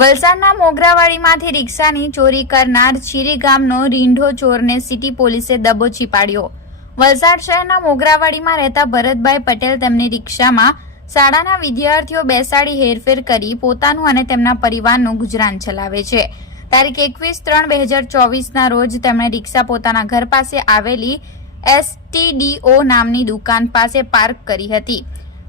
વલસાડના મોગરાવાડીમાંથી રિક્ષાની ચોરી કરનાર ચીરી ગામનો રીંઢો ચોરને સિટી પોલીસે દબોચી પાડ્યો. વલસાડ શહેરના મોગરાવાડીમાં રહેતા ભરતભાઈ પટેલ તેમની રિક્ષામાં શાળાના વિદ્યાર્થીઓ બેસાડી હેરફેર કરી પોતાનું અને તેમના પરિવારનું ગુજરાન ચલાવે છે. તારીખ એકવીસ ત્રણ બે હજાર ચોવીસના રોજ તેમણે રિક્ષા પોતાના ઘર પાસે આવેલી એસટીડીઓ નામની દુકાન પાસે પાર્ક કરી હતી.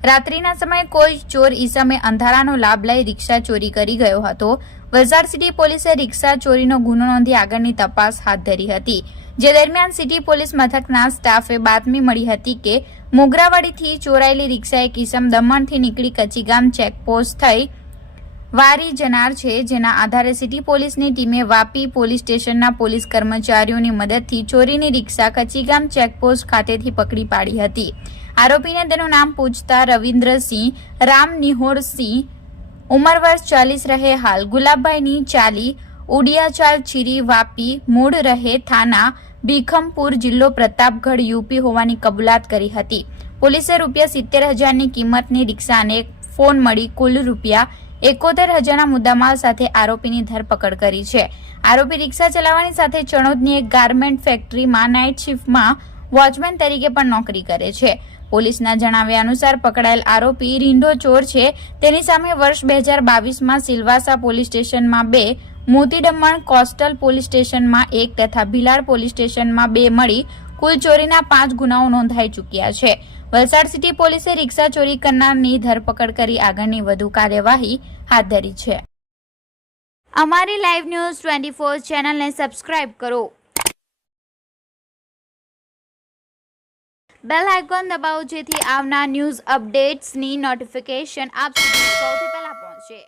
રાત્રિના સમયે કોઈ ચોર ઈસમે અંધારાનો લાભ લઈ રિક્ષા ચોરી કરી ગયો હતો. વલસાડ સિટી પોલીસે રિક્ષા ચોરીનો ગુનો નોંધી આગળની તપાસ હાથ ધરી હતી. જે દરમિયાન સિટી પોલીસ મથકના સ્ટાફે બાતમી મળી હતી કે, મોગરાવાડીથી ચોરાયેલી રિક્ષા એક ઈસમ દમણથી નીકળી કચીગામ ચેકપોસ્ટ થઈ વારી જનાર છે, જેના આધારે સિટી પોલીસની ટીમે વાપી પોલીસ સ્ટેશનના પોલીસ કર્મચારીઓની મદદથી ચોરીની રિક્ષા કચીગામ ચેકપોસ્ટ ખાતેથી પકડી પાડી હતી. આરોપીને તેનું નામ પૂછતા રવિન્દ્રસિંહ, રામ નિહોરસિંહ ઉંમર વર્ષ ચાલીસ રહે, હાલ ગુલાબભાઈની ચાલી, ઉડિયાચાલ ચીરી વાપી, મૂળ રહે, થાના, ભીખમપુર જિલ્લો પ્રતાપગઢ, યુપી હોવાની કબૂલાત કરી હતી. પોલીસે રૂપિયા સિત્તેર હજારની કિંમતની રિક્ષા અને ફોન મળી કુલ રૂપિયા એકોતેર હજારના મુદ્દામાલ સાથે આરોપીની ધરપકડ કરી છે. આરોપી રિક્ષા ચલાવવાની સાથે ચણોદની એક ગાર્મેન્ટ ફેક્ટરીમાં નાઇટ શિફ્ટમાં વોચમેન તરીકે પણ નોકરી કરે છે. પોલીસના જણાવ્યા અનુસાર પકડાયેલ આરોપી રીંઢો ચોર છે. તેની સામે વર્ષ બે હજાર બાવીસમાં સિલવાસા પોલીસ સ્ટેશનમાં બે, મોતીડમણ કોસ્ટલ પોલીસ સ્ટેશનમાં એક તથા ભિલાડ પોલીસ સ્ટેશનમાં બે મળી કુલ ચોરીના પાંચ ગુનાઓ નોંધાઈ ચૂક્યા છે. વલસાડ સિટી પોલીસે રિક્ષા ચોરી કરનારની ધરપકડ કરી આગળની વધુ કાર્યવાહી હાથ ધરી છે. અમારી લાઈવ ન્યૂઝ ટ્વેન્ટી ફોર ચેનલને સબસ્ક્રાઇબ કરો. બેલ આઇકોન દબાવો જેથી આવનાર ન્યૂઝ અપડેટ્સની નોટિફિકેશન આપ સુધી સૌથી પહેલા પહોંચે.